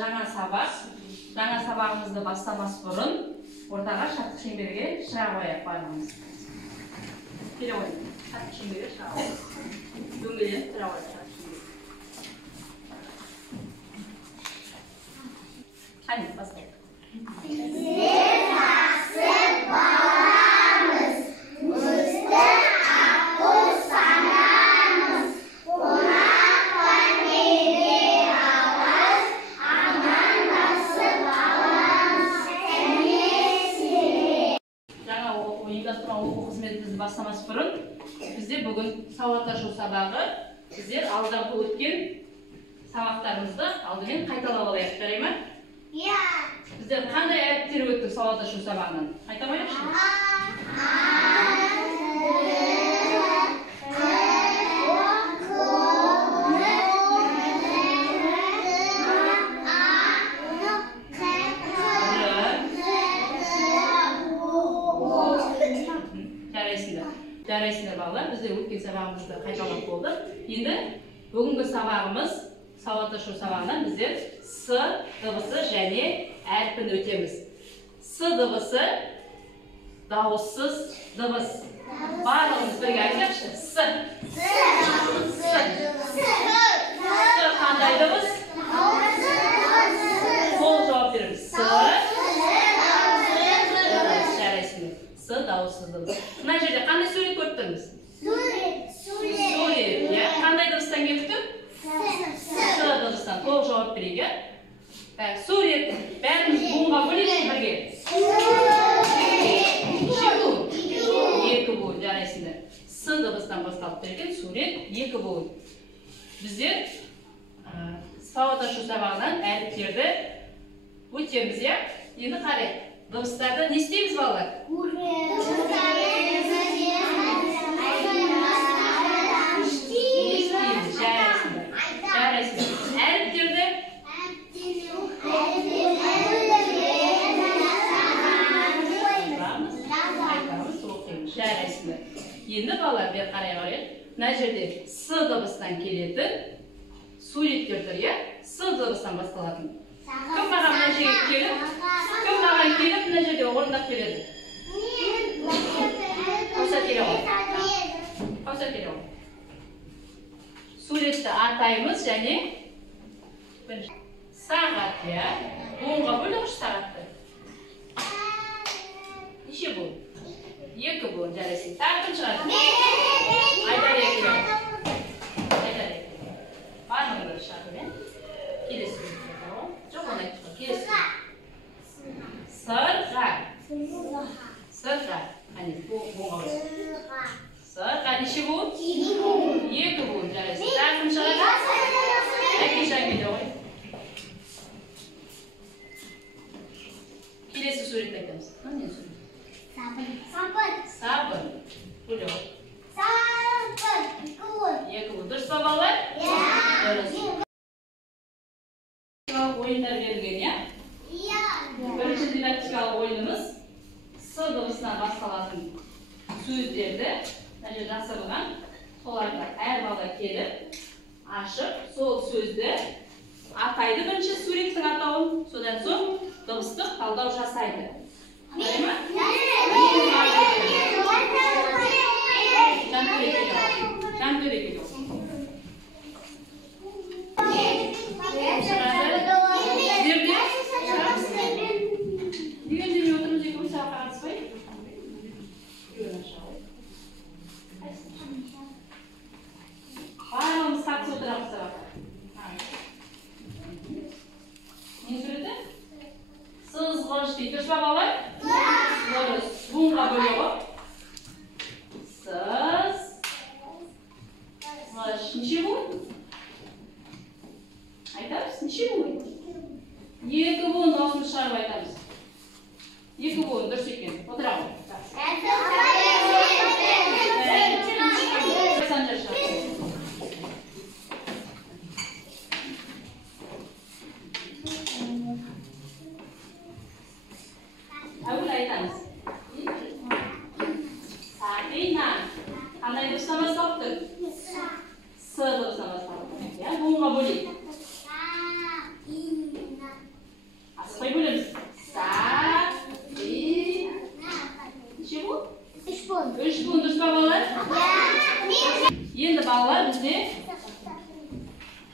жаңа сабағымызды бастамас бұрын ортаға шаттық шеңберге шыға қояйық барлығымыз. Келе қойыңыз. Шаттық шеңберге шыға қояйық. Дөңгеленіп тұра қояйық шаттық шеңберге. Қане, бастайық. Біздер жақсы баламыз, бізді ақыл санамыз, қонақ неге алас, амандасып аламыз, кәнесіне. Жаңа ұйымдастырған оқу қызметімізді бастамас бұрын, бізде бүгін сауатташу сабағы, біздер алдағы өткен сабақтарымызды алдымен қайталап алайық, жарай ма? Иә. Біздер қандай әріптер өттік сауатташу сабағынан? Қайтамайықшы? Жарайсыңдар балалар, бізде өткен сабағымызды қайталап болдық. Енді бүгінгі сабағымыз, сауатташу сабағынан біздер С дыбысы және әрпін өтеміз. С дыбысы дауыссыз дыбыс. Барлығымыз бірге айтайықшы. С. Қандай дыбыс? Сол жауап береміз. С. Жарайсыңдар. С дауыссыз дыбыс. Мына жерде қандай сурет көріп тұрмыз? Сурет. Қандай дыбыстан келіп тұр? С дыбыстан. Толық жауап берейік. Сурет. Бәріміз буынға бөлейікші бірге. Екі буын. Жарайсыңдар. С дыбыстан басталып берген сурет екі буын. Біздер сауатташу сабағынан әріптерді өтеміз, иә? Енді қарайық. Дыбыстарды не істейміз балалар? Әріптерді жарайсыңдар. Енді балалар бер қарай қарайық. Мына жерде С дыбыстан келетін суреттер тұр, иә? С дыбыстан басталатын. Кім маған мына жерге келіп, мына жерде орындап береді? Қосат келе ғой. Суретті атаймыз және сағат, иә? Буынға бөліңізші сағатты. Неше буын? Екі буын, жарайсың. Тағы шығады. Айдар екі. Бармыңдар шығады, мен? Келесі буын. Жоқ, оны айтып келесі. Сырға. Қане, буынға бөлің. Сырға неше буын? Екі буын, жарайсың. Тағы шығады. Әкешан келе ғой. Келесі суретті айтамыз. Не сурет? Сабын. Бөле ғой. Екі буын. Дұрыс па балалар? Дұрыс. Ойындар берілген, иә? Бірінші дидактикалық ойынымыз С дыбысынан басталатын сөздерді, мына жерде жасырылған, соларды әр бала келіп, ашып, сол сөзді атайды бірінші суреттің атауын, содан соң дыбыстық талдау жасайды. Жарай ма? Жантөре келе. Барлығымыз қатысып отырамыз сабаққа. Не суреті? Сызғыш дейді. Дұрыс па балалар? Дұрыс. Буынға бөле ғой. Сызғыш. Неше буын? Айтамыз? Неше буын? Екі буын дауысын шығарып айтамыз. Екі буын дұрыс екен. Отыра ғой. Әуіл айтамыз. Сақина. Қандай дыбыстан басталып тұр? С дыбыстан басталып тұр. Буынға бөлейік. balalar? Endi balalar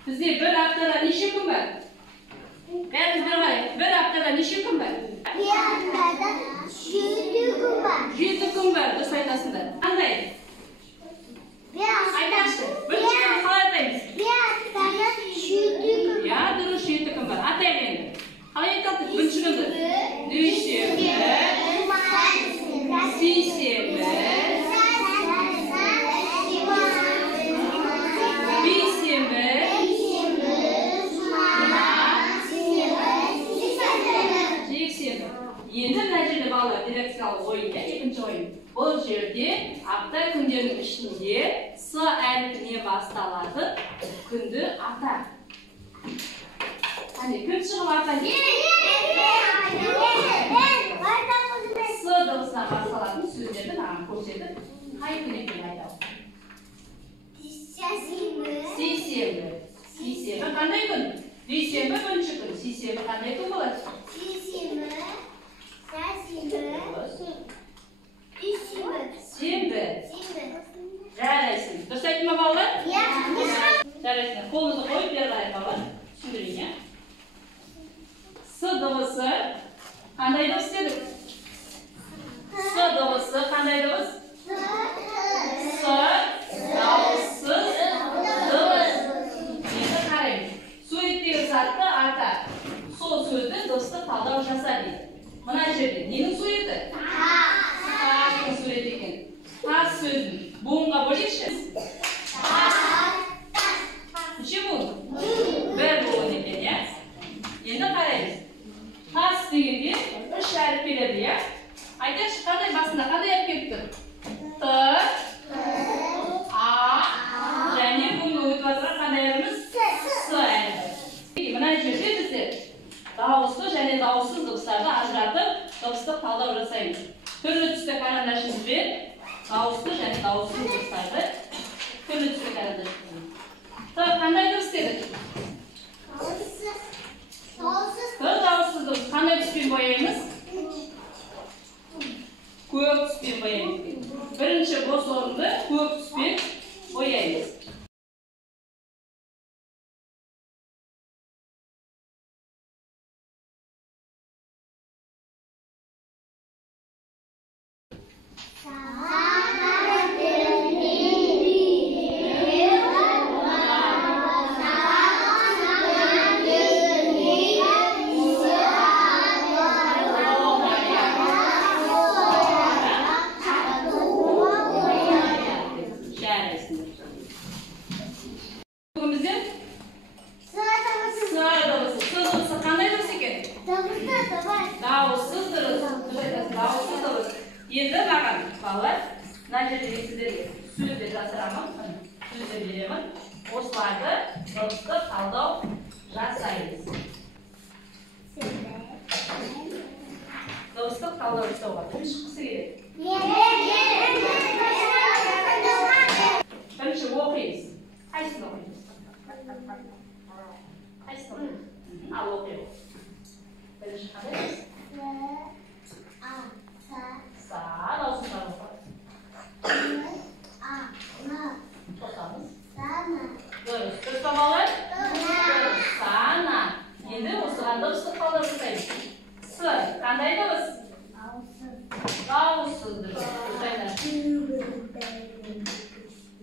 bizde bir haftada necha kun bor? Beringiz bir qarang. Bir haftada necha kun bor? Bir haftada 7 kun var. 7 kun bor. Biz aytasizlar. Qanday? Aytasiz. Birinchidan qalay aytaymiz? Bir haftada 7 kun. Ya, durust 7 kun bor. Ataylik endi. Qalay aytasiz? Birinchi kunda dushanba, seshanba, Endi najrida bolalar direksiyaga o'yinga ikkinchi o'yin. Bu yerda hafta kunlarining ishida S harfiga bastaladi. Kundi ata. Qani kim chiqib atadi? S do'stlar bastaladi so'zlarni ham ko'rsatib, qaytini aytadi. Seshanba qanday kun? Dushanba birinchi kun. Seshanba qanday kun bo'ladi? Shanba. Jaraysin. Durust aytma bolalar? Jaraysin. Qo'lingizni qo'yib beraylik bolalar. Tushundiring ya. S davosi qanday davosi dedik? S davosi qanday davosi? S davosiz davos. Endi qarang. So'yitdagi satda ata. So'z so'zni do'stlar talab jasadi. Mana yerda neni so'yiti? Ta'ni so'yiti ekan. Ta so'zni bunga bo'lishimiz. Necha bu? Bir bo'lgan ekan ya. Endi qaraymiz. Tas deganga 3 harf keladi ya. Aytachi qanday basında qanday olib ketdi? T A және bunga o'tib qanday olamiz? S harfi. Mana yerda bizda davosli және davossiz davorslarni ajratib, davorsni talab жасаймыз. Turli tusda qarandashimiz bilan davosli және davossiz davorslarni turli tusda qarandashimiz. Qanday davoss dedik? Davosiz davoss qanday tus bilan bo'yaymiz? Ko'k tus bilan bo'yaymiz. Birinchi bo's o'rinda ko'k tus bilan bo'yaymiz. Endi bakın balalar, najrida sizlarga so'zlar yoziraman, so'zlar beraman. O'slarda do'stlar talab jasaymiz. Do'stlar talab jasaymiz. Chiqsa kerak. Birinchi o'qiymiz. Qaysini o'qiymiz? Qaysini o'qiymiz? Al o'qiymiz. Birinchi qanday? Sa, davosiz davosi. To'xtamiz. Durust. Durust bolalar? Sana. Endi o'sganda usti talab jasaymiz. S qanday davosi? Davosiz davosi.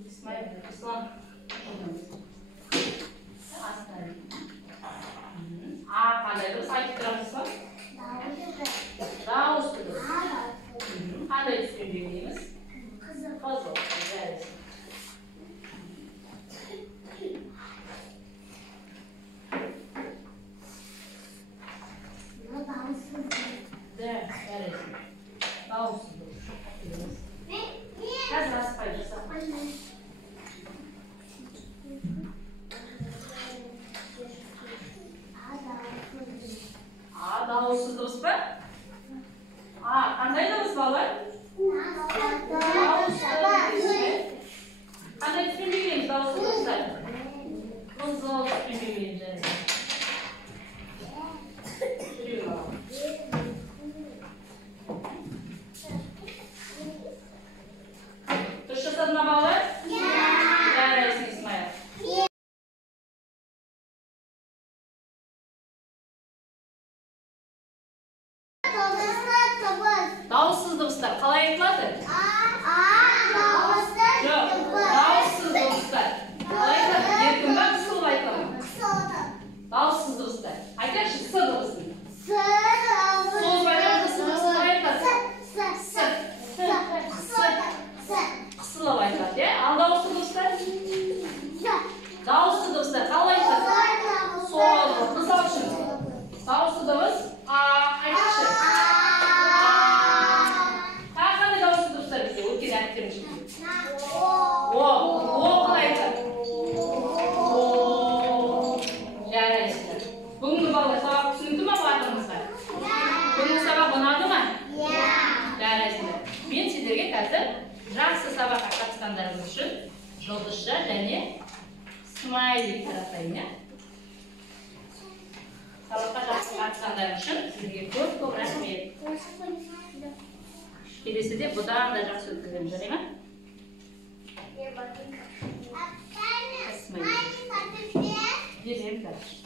İsmail, İslam. Aslan. Qanday davosi? Aytib turasizmi? Davosiz davosi. Qanday tusga belgilaymiz? Qizil. Jaraysin. Jaraysin. Davosiz davosi. Hozir asfalt jasam. Davosiz davosi. Qanday davosi bolalar? Qanday tus bilan belgilaymiz davosiz davosi? Qizil tus bilan belgilaymiz. demişim. O kılaydı. Yarayıştı. Bugün baba sabah düşündü mü bağladığımızda? Bugün sabah onadı mı? Yarayıştı. Ben sizlerge қазір жақсы сабаққа қатысқандарыңыз үшін жұлдызша және смайли таратайын, иә? Сабаққа жақсы қатысқандарыңыз үшін сізге көп рахмет. Келесіде бұдан да жақсы өткіземін, жарай ма? Берем дальше.